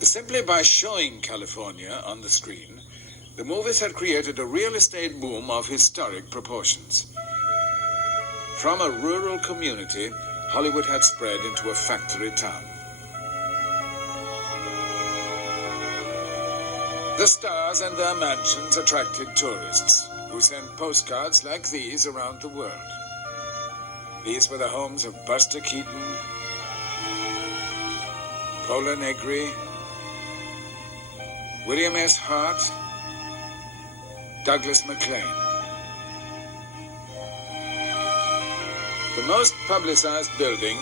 Simply by showing California on the screen, the movies had created a real estate boom of historic proportions. From a rural community, Hollywood had spread into a factory town. The stars and their mansions attracted tourists who sent postcards like these around the world. These were the homes of Buster Keaton, Pola Negri, William S. Hart, Douglas MacLean. The most publicized building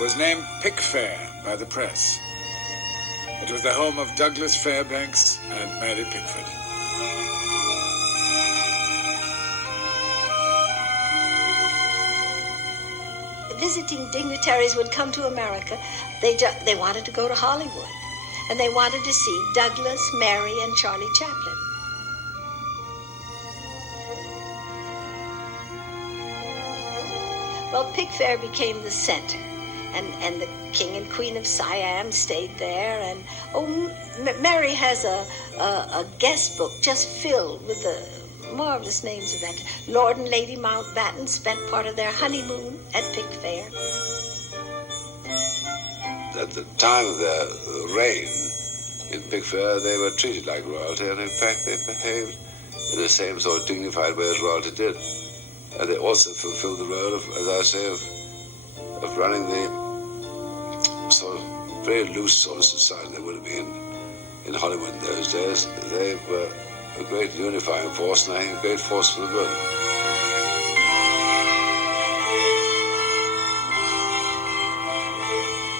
was named Pickfair by the press. It was the home of Douglas Fairbanks and Mary Pickford. Visiting dignitaries would come to America. They wanted to go to Hollywood, and they wanted to see Douglas, Mary, and Charlie Chaplin. Well, Pickfair became the center, and the King and Queen of Siam stayed there, and Mary has a guest book just filled with the marvelous names of that. Lord and Lady Mountbatten spent part of their honeymoon at Pickfair. At the time of their reign in Pickfair, they were treated like royalty, and in fact they behaved in the same sort of dignified way as royalty did. And they also fulfilled the role of, as I say, of running the sort of very loose sort of society that would have been in Hollywood in those days. They were a great unifying force, and I think a great force for the good.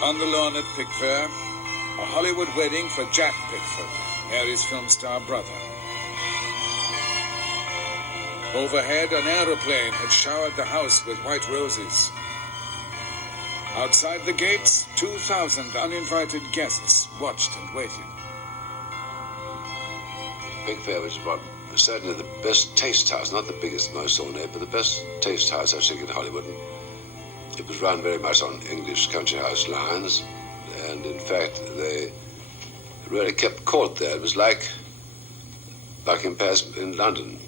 On the lawn at Pickfair, a Hollywood wedding for Jack Pickford, Mary's film star brother. Overhead, an aeroplane had showered the house with white roses. Outside the gates, 2,000 uninvited guests watched and waited. Pickfair was certainly the best taste house, not the biggest, most ornate, but the best taste house, I think, in Hollywood. It was run very much on English country house lines, and in fact, they really kept court there. It was like Buckingham Palace in London.